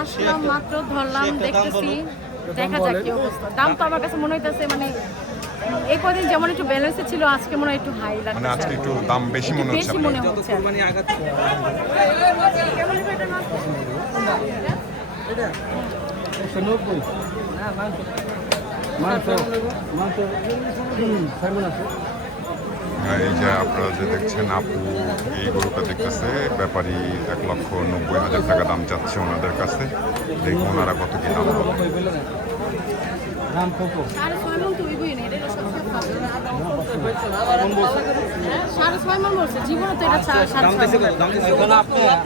আসলাম মাত্র ধরলাম, দেখতেছি, দেখা যাক কি অবস্থা। দাম তো আমার কাছে মনে হইতেছে মানে এই কদিন যেমন একটু ব্যালেন্সে ছিল, আজকে মনে হয় একটু হাই লাগছে, মানে আজকে একটু দাম বেশি মনে হচ্ছে বেশি মনে হচ্ছে। এই যে আপনারা যে দেখছেন আপু এই গরুটা দেখতেছে, ব্যাপারী 1,90,000 টাকা দাম চাচ্ছে ওনাদের কাছে। দেখুন ওনারা কত কি দাম বলে।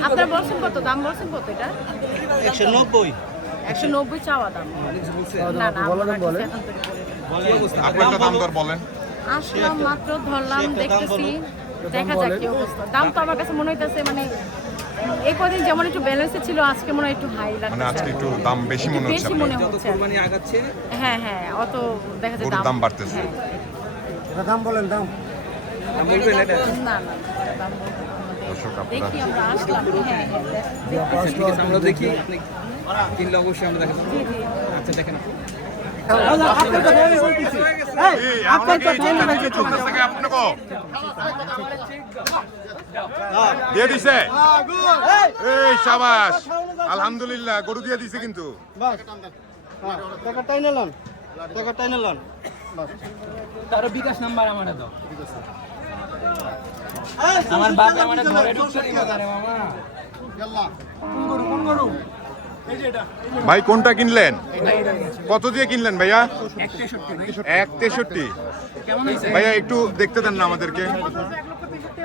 আপনার বলছেন কত দাম, বলছেন কত? এটা 190 190 চাওয়া দাম। না না, আপনারটা দাম দর বলেন। আসলাম মাত্র ধরলাম, দেখতেছি, দেখা যাক কি অবস্থা। দাম তো আমার কাছে মনে হইতেছে মানে এই কদিন যেমন একটু ব্যালেন্সে ছিল, আজকে মনে হয় একটু হাই লাগছে, মানে আজকে একটু দাম বেশি মনে হচ্ছে বেশি মনে হচ্ছে। হ্যাঁ হ্যাঁ, অত দেখা যায় গরুর দাম বাড়তেছে। দাম বলেন, দাম না না, দাম দর্শক আপনারা দেখি আমরা আসলাম। হ্যাঁ হ্যাঁ, আমরা দেখি কিনলে অবশ্যই আমরা দেখাবো। আচ্ছা দেখেন আপু, দিয়ে দিছে। এই শাবাশ, আলহামদুলিল্লাহ, গরু দিয়ে দিছে কিন্তু। টাকাটাই নিলাম, টাকাটাই নিলাম। তারও বিকাশ নাম্বার আমার দাও। আমার বাপ আমারে ঘরে ঢুকতে দিল না রে মামা। কোন গরু? ভাই কোনটা কিনলেন? কত দিয়ে কিনলেন ভাইয়া? 163। কেমন হইছে? ভাইয়া একটু দেখতে দেন না আমাদেরকে।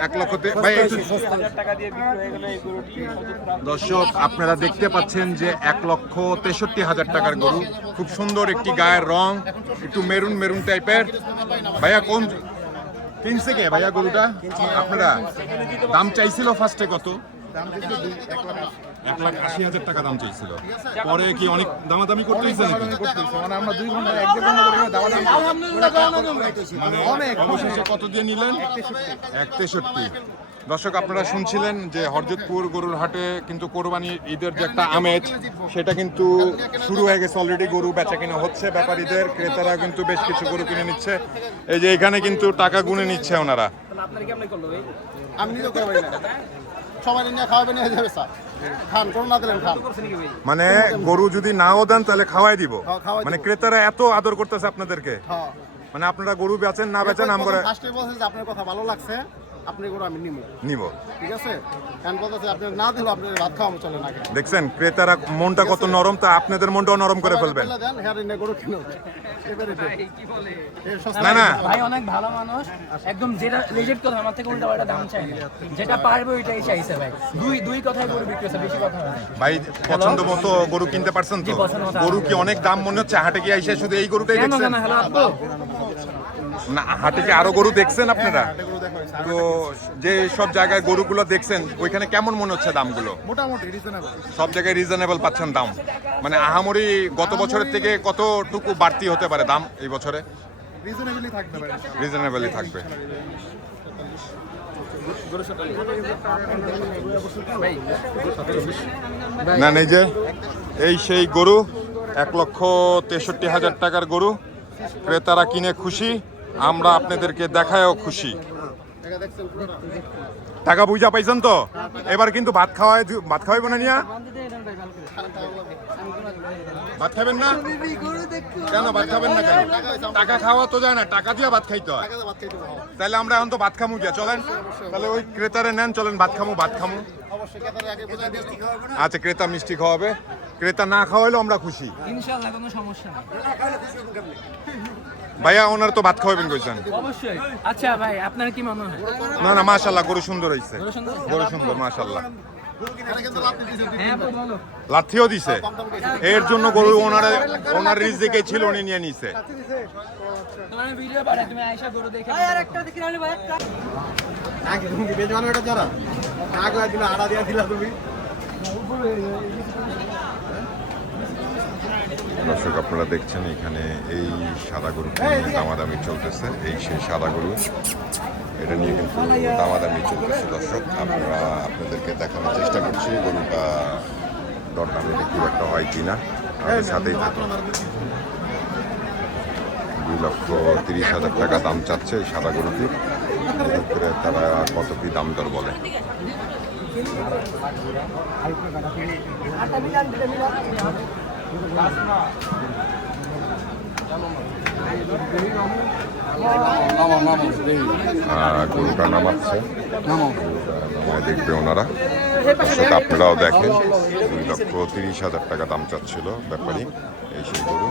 1 লক্ষতে ভাই একটু। টাকা দিয়ে বিক্রি হয়ে গেল এই গরুটি। দর্শক আপনারা দেখতে পাচ্ছেন যে 1,63,000 টাকার গরু, খুব সুন্দর একটি গায়ের রং, একটু মেরুন মেরুন টাইপের। ভাইয়া কোন কিনছে কে ভাইয়া গরুটা? আপনারা দাম চাইছিল ফার্স্টে কত? 1,80,000 টাকা দাম চাইছিল, পরে কি অনেক দামাদামি করতে হয়েছে নাকি? মানে আমরা 2 ঘন্টা 1 ঘন্টা ধরে দাওয়াদাম মানে অবশেষে কত দিয়ে নিলেন? 163। দর্শক আপনারা শুনছিলেন যে হরজতপুর গরুর হাটে কিন্তু কোরবানি ঈদের যে একটা আমেজ, সেটা কিন্তু শুরু হয়ে গেছে অলরেডি। গরু বেচা কিনা হচ্ছে, ব্যাপারীদের ক্রেতারা কিন্তু বেশ কিছু গরু কিনে নিচ্ছে। এই যে এখানে কিন্তু টাকা গুনে নিচ্ছে ওনারা। আপনার কেমন করলো ভাই? আমি নিজে করে পারি না, সবাই নিয়ে খাওয়াবেন, নিয়ে যাবে স্যার, খান কোন না দিলেন খান। মানে গরু যদি নাও দেন তাহলে খাওয়াই দিব। খাওয়াই দিব। মানে ক্রেতারা এত আদর করতেছে আপনাদেরকে। হ্যাঁ, মানে আপনারা গরু বেচেন না বেচেন আমরা ফার্স্টে বলছেন যে আপনার কথা ভালো লাগছে, আপনি করে আমি নিব, নিব। ঠিক আছে? এখন বলতেছে আপনি না দিলে আপনি ভাত খাওয়ানো চলে না। দেখছেন ক্রেতারা মনটা কত নরম, তা আপনাদের মনটাও নরম করে ফেলবেন। দেন হ্যাঁ নিয়ে গরু কিনো এবারে কি বলে? না না ভাই অনেক ভালো মানুষ, একদম যেটা লেজেন্ড কথা আমার থেকে উল্টা পাল্টা দাম চাই না, যেটা পারবে ওইটাই চাইছে ভাই। দুই কথাই গরু বিক্রি হচ্ছে, বেশি কথা হয় না। ভাই পছন্দ মতো গরু কিনতে পারছেন তো? জি, পছন্দ মতো। গরু কি অনেক দাম মনে হচ্ছে? হাটে কি আইসা শুধু এই গরুটাই কেন দেখছেন? না, হ্যালো আপু, না হাটে কি আরো গরু দেখছেন আপনারা? তো যে সব জায়গায় গরুগুলো দেখছেন ওইখানে কেমন মনে হচ্ছে দামগুলো? মোটামুটি রিজনেবল, সব জায়গায় রিজনেবল পাচ্ছেন দাম? মানে আহামরি গত বছরের থেকে কতটুকু বাড়তি হতে পারে দাম এই বছরে? রিজনেবলই থাকবে ভাই। রিজনেবলই থাকবে। না এই যে এই সেই গরু 1,63,000 টাকার গরু, ক্রেতারা কিনে খুশি, আমরা আপনাদেরকে দেখায়ও খুশি। টাকা বুঝা পাইছেন তো? এবার কিন্তু ভাত খাওয়াইব না নিয়া? ভাত খাবেন না কেন? ভাত খাবেন না কেন? টাকা খাওয়া তো যায় না, টাকা দিয়ে ভাত খাইতে হয়। তাহলে আমরা এখন তো ভাত খামু গিয়া, চলেন তাহলে ওই ক্রেতারে নেন, চলেন ভাত খামু। আচ্ছা, ক্রেতা মিষ্টি খাওয়াবে, ক্রেতা না খাওয়াইলেও আমরা খুশি ইনশাআল্লাহ, কোনো সমস্যা নেই। ভাইয়া। ওনার তো ভাত খাওয়াবেন কইছেন? অবশ্যই। আচ্ছা ভাই, আপনার কি মনে হয়? না না, মাশাআল্লাহ, গরু সুন্দর হইছে, গরু সুন্দর মাশাআল্লাহ। হ্যাঁ বলো। লাথিও দিছে, এর জন্য গরু ওনার রিজিকে ছিল, উনি নিয়ে নিছে। তোমার ভিডিও পাঠাই, তুমি আয়েশা গরু দেখে আর একটা দেখি নালে ভাই একটা আগে তুমি কি বেজমানো এটা যারা আগে দিন আড়া দিয়া দিলা তুমি। দর্শক আপনারা দেখছেন এখানে এই সাদা গরু দামাদামি চলতেছে। এই সেই সাদা গরু, এটা নিয়ে কিন্তু দামাদামি চলতেছে। দর্শক আমরা আপনাদেরকে দেখানোর চেষ্টা করছি গরুটা দরদামে বিক্রি একটা হয় কিনা আমাদের সাথেই থাকুন। 2,30,000 টাকা দাম চাচ্ছে এই সাদা গরুটির। এক্ষেত্রে তারা কত কি দাম দর বলে। গরুটা নামাচ্ছে, নামায় দেখবে ওনারা। সেটা আপনারাও দেখেন। 2,30,000 টাকা দাম চাচ্ছিল ব্যাপারী এই সেই গরু।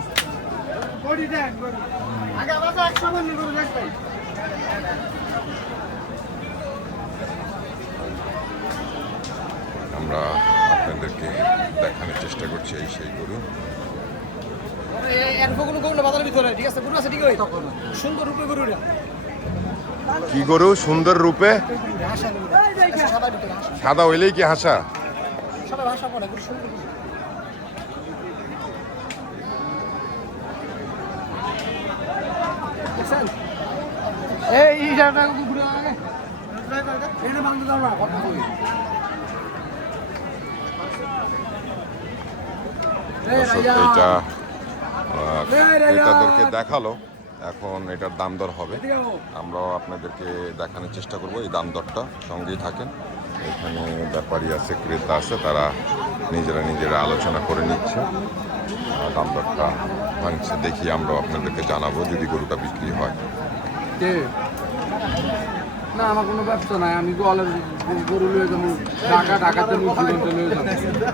আমরা আপনাদেরকে দেখানোর চেষ্টা করছি এই সেই গরু। কি গরু সুন্দর রূপে? সাদা হইলেই কি হাসা? এইটা ক্রেতাদেরকে দেখালো, এখন এটার দাম দর হবে। আমরাও আপনাদেরকে দেখানোর চেষ্টা করব এই দাম দরটা। সঙ্গেই থাকেন। এখানে ব্যাপারী আছে, ক্রেতা আছে, তারা নিজেরা আলোচনা করে নিচ্ছে, দাম দরটা ভাঙছে। দেখি আমরাও আপনাদেরকে জানাবো যদি গরুটা বিক্রি হয়। না আমার কোনো ব্যবসা নাই, আমি গরু লয়ে যাবো ঢাকাতে মুসলিমতে লয়ে যাবো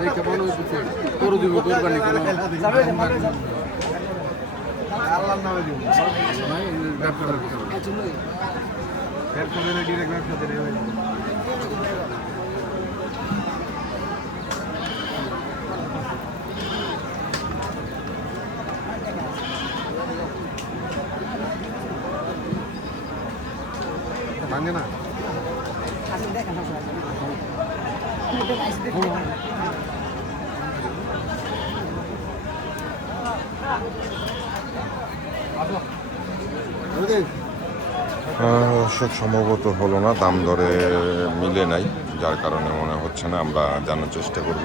দেখে মনে হচ্ছে গরু দিব কোরবানি কোনো আল্লাহর নামে দিব ব্যবসা ডিরেক্ট ব্যবসা ভাঙে না। সব সম্ভবত হলো না, দাম দরে মিলে নাই, যার কারণে মনে হচ্ছে না। আমরা জানার চেষ্টা করব।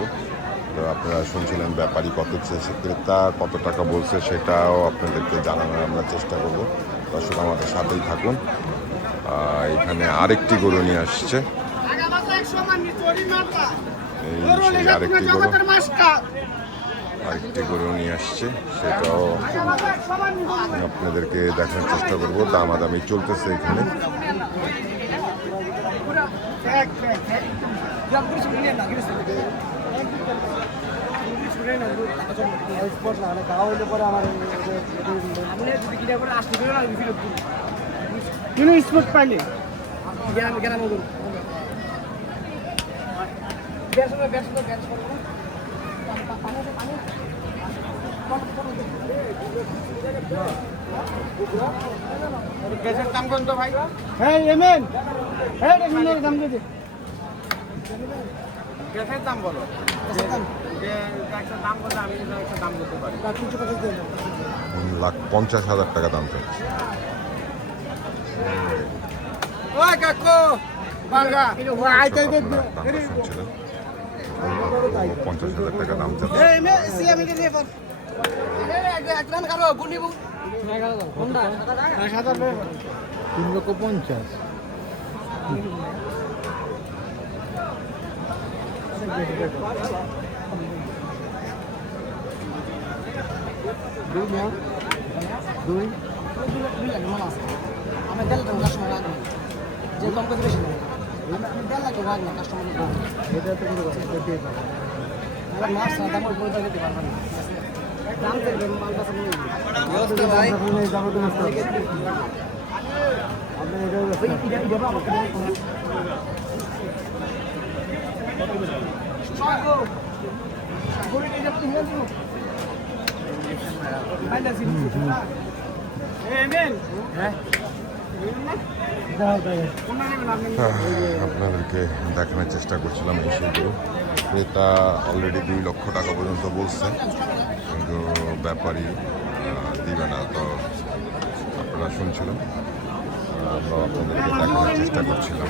তো আপনারা শুনছিলেন ব্যাপারী কত চেয়েছে, ক্রেতা কত টাকা বলছে, সেটাও আপনাদেরকে জানানোর আমরা চেষ্টা করব। দর্শক আমাদের সাথেই থাকুন। এখানে আরেকটি গরু নিয়ে আসছে, আরেকটি গরু নিয়ে আসছে, সেটাও আপনাদেরকে দেখানোর চেষ্টা করব। দামাদামি চলতেছে এখানে। গ্যাসের দাম কত ভাই? হ্যাঁ এমএন হ্যাঁ সুন্দর দাম কত? গ্যাসের দাম বলো। দাম বললে আমি একটা দাম করতে পারি। 1,50,000 টাকা দাম চাচ্ছে। ওই কাকু বাংলা আইতাই দে। শুনছিলেন 50,000 টাকা দাম চাচ্ছে। এই মে সি আমি কে দেব। একজন কারো গুনিবু 3,50,000 দুই আমি দেড় লাখ কাস্টমার রাখবো যে কম করে বেশি আমি 1.5 লাখ রাখবো কাস্টমার এটা তো পুরো করতে পারবে আর মাছ দাম ওই পয়সা দিতে পারবে না দাম দেবেন মাল কাছে নিয়ে ব্যবস্থা ভাই দাম তো নষ্ট আপনি এটা দেব আপনাদেরকে দেখানোর চেষ্টা করছিলাম এই সেইগুলো। ক্রেতা অলরেডি 2 লক্ষ টাকা পর্যন্ত বলছে, কিন্তু ব্যাপারী দিবে না। তো আপনারা শুনছিলেন, আমরা আপনাদেরকে দেখানোর চেষ্টা করছিলাম।